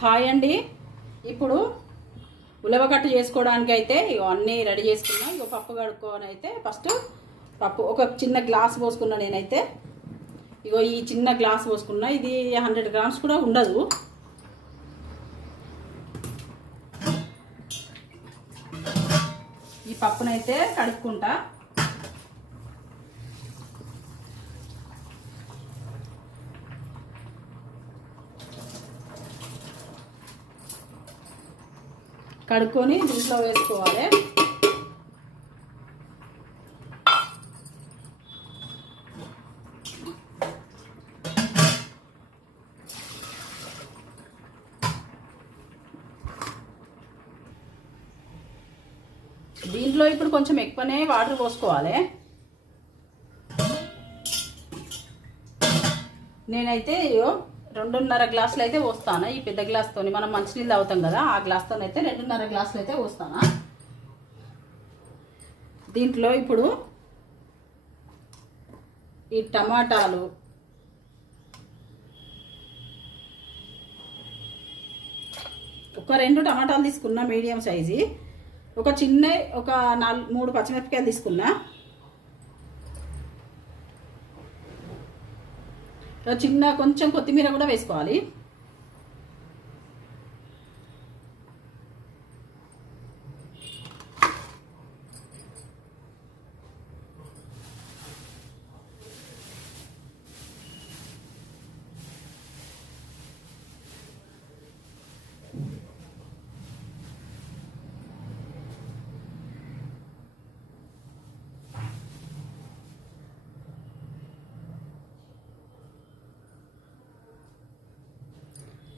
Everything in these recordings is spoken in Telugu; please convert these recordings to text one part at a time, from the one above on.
హాయ్ అండి. ఇప్పుడు ఉలవకట్టు చేసుకోవడానికి అయితే అన్నీ రెడీ చేసుకున్నా. పప్పు కడుక్కొని అయితే ఫస్ట్ పప్పు ఒక చిన్న గ్లాస్ పోసుకున్నా. నేనైతే ఈ చిన్న గ్లాస్ పోసుకున్నా. ఇది 100 గ్రామ్స్ కూడా ఉండదు. ఈ పప్పునైతే కడుక్కుంటా. కడుక్కొని దీంట్లో వేసుకోవాలి. దీంట్లో ఇప్పుడు కొంచెం ఎక్కువనే వాటర్ పోసుకోవాలి. నేనైతే 2.5 గ్లాసులు అయితే పోస్తాను. ఈ పెద్ద గ్లాస్తో మనం మంచినీళ్ళు తాగుతాం కదా, ఆ గ్లాస్తో అయితే 2.5 గ్లాసులు అయితే పోస్తాను. దీంట్లో ఇప్పుడు ఈ టమాటాలు, ఒక 2 టమాటాలు తీసుకున్నా మీడియం సైజు. ఒక 3 పచ్చిమిరపకాయలు తీసుకున్నా. కొంచెం కొత్తిమీర కూడా వేసుకోవాలి.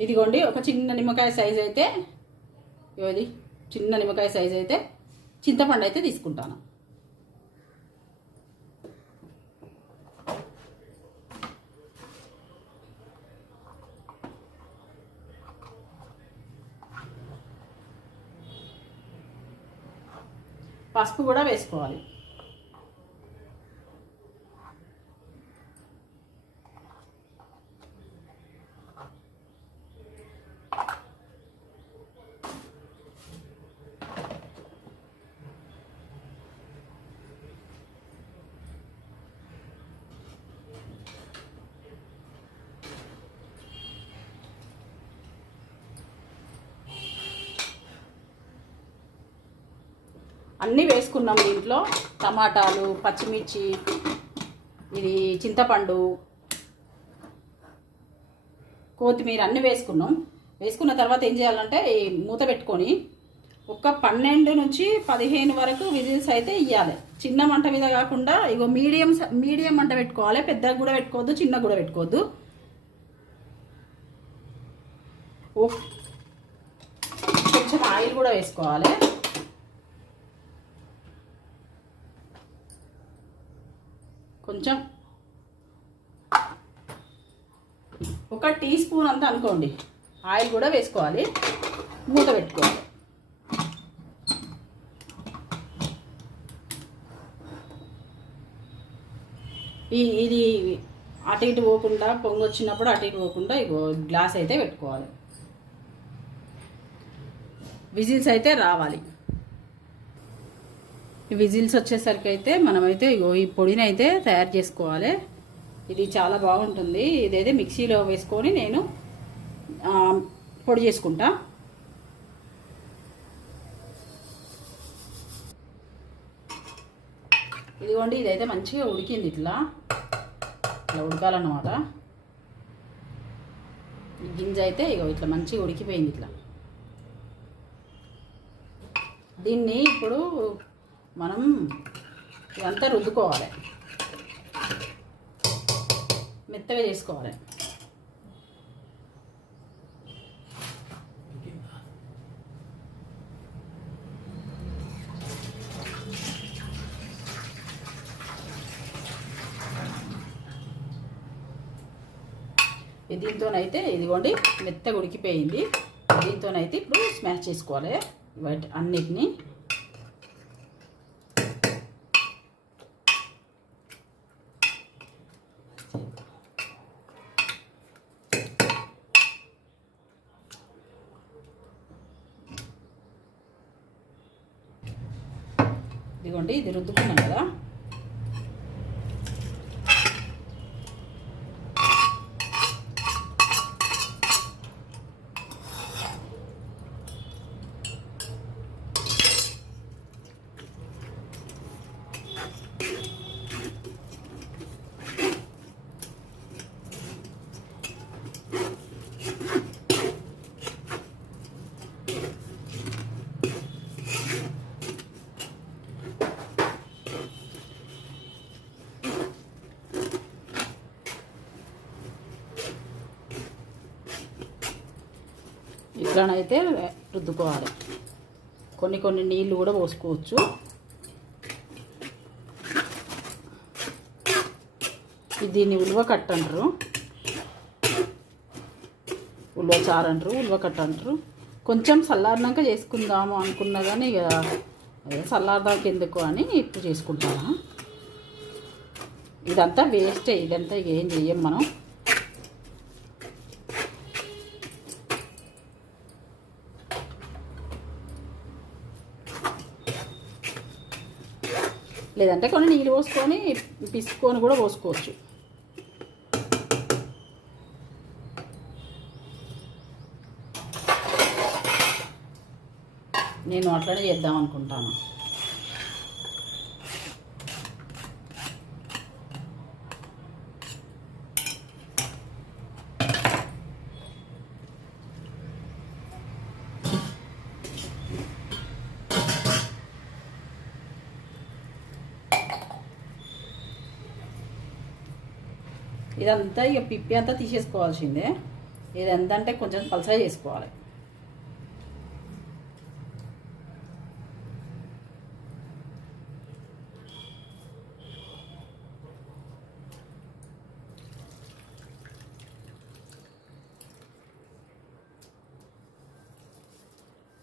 ఇదిగోండి, ఒక చిన్న నిమ్మకాయ సైజ్ అయితే చిన్న నిమ్మకాయ సైజ్ అయితే చింతపండు అయితే తీసుకుంటాను. పసుపు కూడా వేసుకోవాలి. అన్నీ వేసుకున్నాం దీంట్లో. టమాటాలు, పచ్చిమిర్చి, ఇది చింతపండు, కొత్తిమీర అన్నీ వేసుకున్నాం. వేసుకున్న తర్వాత ఏం చేయాలంటే ఈ మూత పెట్టుకొని ఒక 12 నుంచి 15 వరకు విజిల్స్ అయితే ఇవ్వాలి. చిన్న మంట మీద కాకుండా మీడియం మంట పెట్టుకోవాలి. పెద్దగా కూడా పెట్టుకోవద్దు, చిన్నగా కూడా పెట్టుకోవద్దు. కొంచెం ఆయిల్ కూడా వేసుకోవాలి. కొంచెం ఒక టీ స్పూన్ అంతా అనుకోండి ఆయిల్ కూడా వేసుకోవాలి. మూత పెట్టుకోవాలి. ఇది అటు ఇటు పోకుండా, పొంగు వచ్చినప్పుడు అటు ఇటు పోకుండా గ్లాస్ అయితే పెట్టుకోవాలి. విజిల్స్ అయితే రావాలి. ఈ విజిల్స్ వచ్చేసరికి అయితే మనమైతే ఈ పొడిని అయితే తయారు చేసుకోవాలి. ఇది చాలా బాగుంటుంది. ఇదైతే మిక్సీలో వేసుకొని నేను పొడి చేసుకుంటా. ఇదిగోండి, ఇదైతే మంచిగా ఉడికింది. ఇట్లా ఉడకాలన్నమాట. ఈ గింజ అయితే ఇట్లా మంచిగా ఉడికిపోయింది. ఇట్లా దీన్ని ఇప్పుడు మనం ఇదంతా రుద్దుకోవాలి, మెత్తగా చేసుకోవాలి. దీంతోనైతే ఇదిగోండి మెత్తగా ఉడికిపోయింది. దీంతోనైతే ఇప్పుడు స్మాష్ చేసుకోవాలి వాటి అన్నిటినీ. ఇదిగోండి, ఇది రుద్దుకున్నాం కదా. ఇట్లానైతే రుద్దుకోవాలి. కొన్ని నీళ్ళు కూడా పోసుకోవచ్చు. దీన్ని ఉలువ కట్ట అంటారు, ఉలువ చారు అంటారు, ఉలువ కట్ట అంటారు. కొంచెం చల్లారినాక చేసుకుందాము అనుకున్నా కానీ ఇక చల్లారదాకా ఎందుకు అని ఇప్పుడు చేసుకుంటాను. ఇదంతా వేస్టే, ఇదంతా ఏం చెయ్యం మనం. లేదంటే కొన్ని నీళ్ళు పోసుకొని పిసుకొని కూడా పోసుకోవచ్చు. నేను అట్లనే చేద్దాం అనుకుంటాను. ఇదంతా ఇక పిప్పి అంతా తీసేసుకోవాల్సిందే. ఇదంతా అంటే కొంచెం పలసగా చేసుకోవాలి.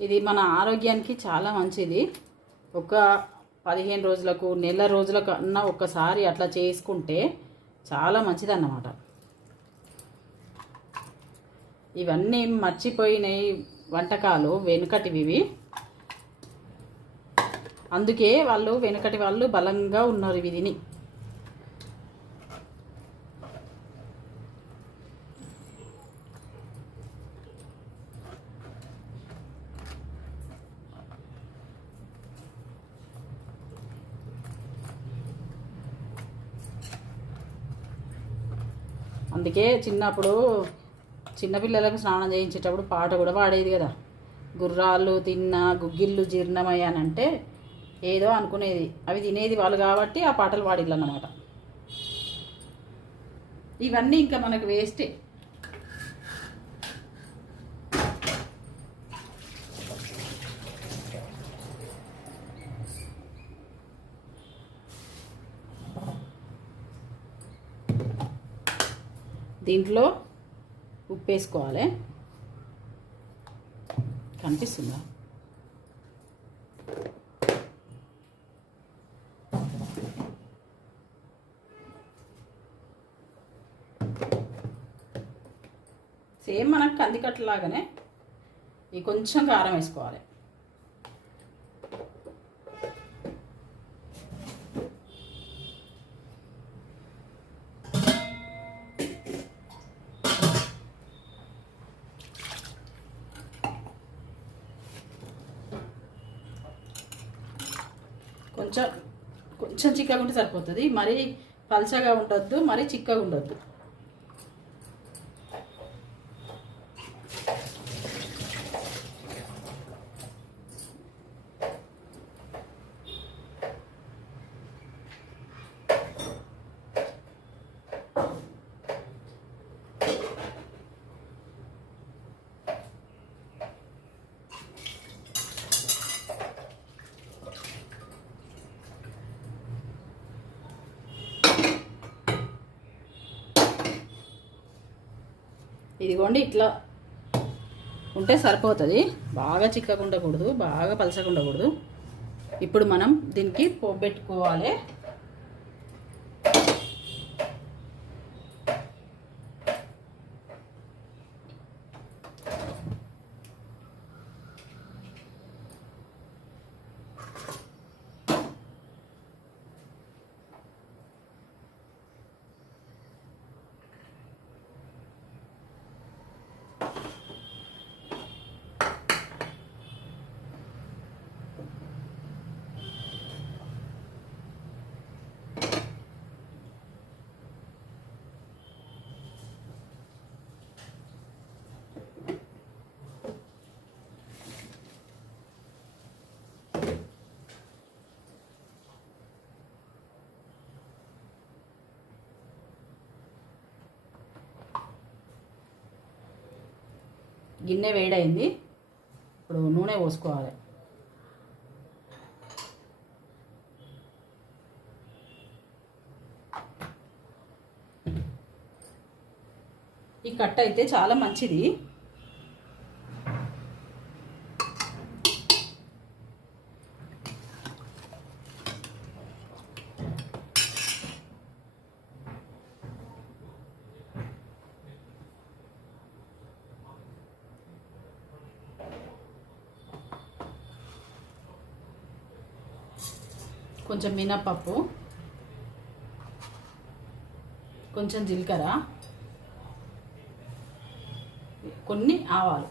ఇది మన ఆరోగ్యానికి చాలా మంచిది. ఒక 15 రోజులకు, నెల రోజులకు అన్న ఒక్కసారి అట్లా చేసుకుంటే చాలా మంచిదన్నమాట. ఇవన్నీ మర్చిపోయినాయి వంటకాలు, వెనుకటివి. అందుకే వెనుకటి వాళ్ళు బలంగా ఉన్నారు ఇవి తిని. అందుకే చిన్నప్పుడు చిన్నపిల్లలకు స్నానం చేయించేటప్పుడు పాట కూడా పాడేది కదా. గుర్రాలు తిన్నా గుగ్గిళ్ళు జీర్ణమయ్యానంటే ఏదో అనుకునేది. అవి తినేది వాళ్ళు కాబట్టి ఆ పాటలు పాడిళ్ళు అన్నమాట. ఇవన్నీ ఇంకా మనకు వేస్టే. దీంట్లో ఉప్పు వేసుకోవాలి. కనిపిస్తుందా? సేమ్ మనకు కందికట్టలాగానే ఈ కొంచెం కారం వేసుకోవాలి. కొంచెం చిక్కగా ఉంటే సరిపోతుంది. మరీ పల్చగా ఉండొద్దు, మరీ చిక్కగా ఉండొద్దు. ఇదిగోండి, ఇట్లా ఉంటే సరిపోతుంది. బాగా చిక్కగా ఉండకూడదు, బాగా పలసగా ఉండకూడదు. ఇప్పుడు మనం దీనికి పోపు పెట్టుకోవాలి. గిన్నె వేడైంది. ఇప్పుడు నూనె పోసుకోవాలి. ఈ కట్ట అయితే చాలా మంచిది. కొంచెం మినపప్పు, కొంచెం జీలకర్ర, కొన్ని ఆవాలు.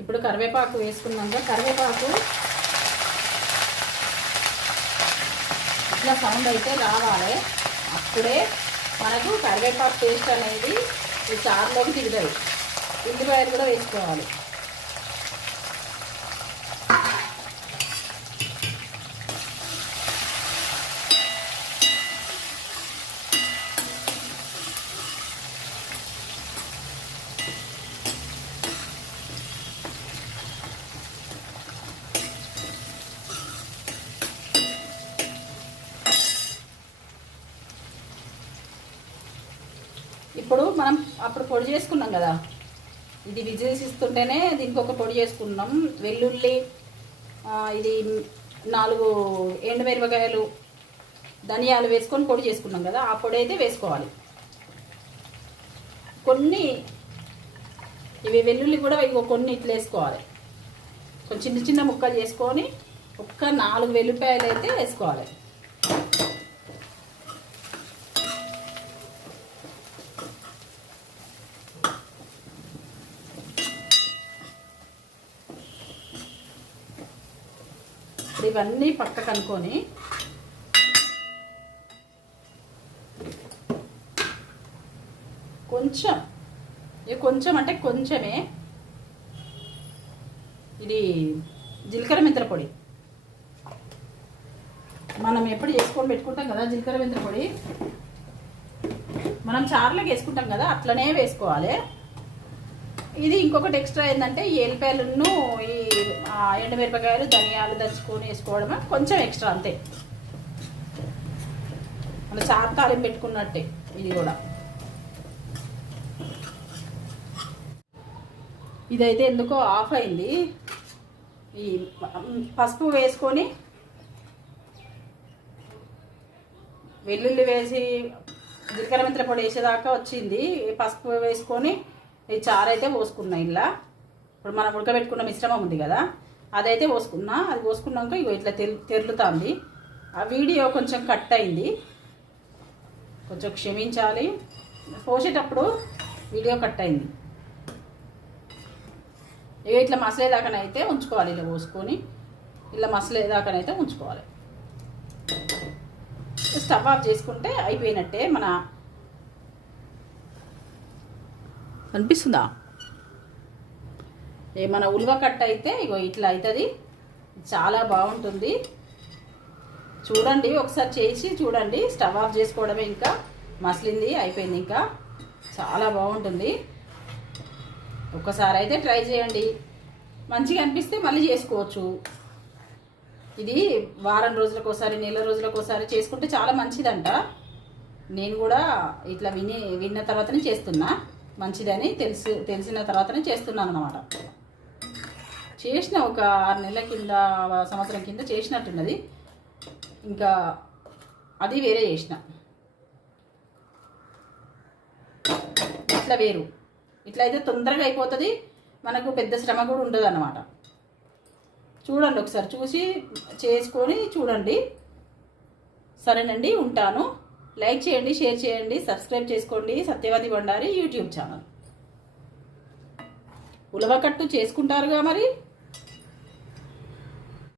ఇప్పుడు కరివేపాకు వేసుకున్నాక కరివేపాకు ఇట్లా సౌండ్ అయితే రావాలి. అప్పుడే మనకు కరివేపాకు పేస్ట్ అనేది ఈ చారులోకి దిగుతుంది. ఉల్లిపాయలు కూడా వేసుకోవాలి. ఇప్పుడు మనం అప్పుడు పొడి చేసుకున్నాం కదా, ఇది విజిల్స్ ఇస్తుంటేనే దీనికి ఒక పొడి చేసుకున్నాం. వెల్లుల్లి, ఇది 4 ఎండుమిరపకాయలు, ధనియాలు వేసుకొని పొడి చేసుకున్నాం కదా, ఆ పొడి అయితే వేసుకోవాలి. కొన్ని ఇవి వెల్లుల్లి కూడా కొన్ని ఇట్లా వేసుకోవాలి. కొంచెం చిన్న చిన్న ముక్కలు చేసుకొని ఒక్క 4 వెల్లుల్లిపాయలు అయితే వేసుకోవాలి. ఇవన్నీ పక్కకు అనుకొని కొంచెం అంటే కొంచెమే ఇది జీలకర్ర మెంతుల పొడి. మనం ఎప్పుడు చేసుకొని పెట్టుకుంటాం కదా జీలకర్ర మెంతుల పొడి, మనం చారులోకి వేసుకుంటాం కదా అట్లనే వేసుకోవాలి. ఇది ఇంకొకటి ఎక్స్ట్రా ఏంటంటే ఈ ఎల్లిపాయలను ఈ ఎండుమిరపకాయలు, ధనియాలు దంచుకొని వేసుకోవడం కొంచెం ఎక్స్ట్రా అంతే. మన చారు తాలింపు పెట్టుకున్నట్టే ఇది కూడా. ఇదైతే ఎందుకో ఆఫ్ అయింది. ఈ పసుపు వేసుకొని వెల్లుల్లి వేసి జీలకర్ర మెంతుల పొడి వేసేదాకా వచ్చింది. పసుపు వేసుకొని ఈ చారు అయితే పోసుకున్నా. ఇలా ఇప్పుడు మనం ఉడకబెట్టుకున్న మిశ్రమం ఉంది కదా అదైతే పోసుకున్నా. అది పోసుకున్నాక ఇగో ఇట్లా తెరులుతుంది. ఆ వీడియో కొంచెం కట్ అయింది, కొంచెం క్షమించాలి. పోసేటప్పుడు వీడియో కట్ అయింది. ఇక ఇట్లా మసలేదాకనైతే ఉంచుకోవాలి. ఇలా పోసుకొని ఇలా మసలేదాకనైతే ఉంచుకోవాలి. స్టవ్ ఆఫ్ చేసుకుంటే అయిపోయినట్టే. అనిపిస్తుందా మన ఉల్వ కట్ట అయితే ఇగో ఇట్లా అవుతుంది. చాలా బాగుంటుంది. చూడండి, ఒకసారి చేసి చూడండి. స్టవ్ ఆఫ్ చేసుకోవడమే, ఇంకా మసలింది అయిపోయింది. ఇంకా చాలా బాగుంటుంది. ఒక్కసారి అయితే ట్రై చేయండి. మంచిగా అనిపిస్తే మళ్ళీ చేసుకోవచ్చు. ఇది వారం రోజులకు ఒకసారి, నెల రోజులకు ఒకసారి చేసుకుంటే చాలా మంచిదంట. నేను కూడా ఇట్లా విన్న తర్వాతనే చేస్తున్నా. మంచిదని తెలిసిన తర్వాతనే చేస్తున్నాను అన్నమాట. చేసిన ఒక 6 నెలల కింద, సంవత్సరం కింద చేసినట్టున్నది. ఇంకా అది వేరే చేసిన. ఇట్లా వేరు, ఇట్లా అయితే తొందరగా అయిపోతుంది. మనకు పెద్ద శ్రమ కూడా ఉండదు అన్నమాట. చూడండి, ఒకసారి చూసి చేసుకొని చూడండి. సరేనండి, ఉంటాను. లైక్ చేయండి, షేర్ చేయండి, సబ్స్క్రైబ్ చేసుకోండి. Satyavathi Bandari YouTube channel. ఉలవకట్టు చేసుకుంటారుగా మరి.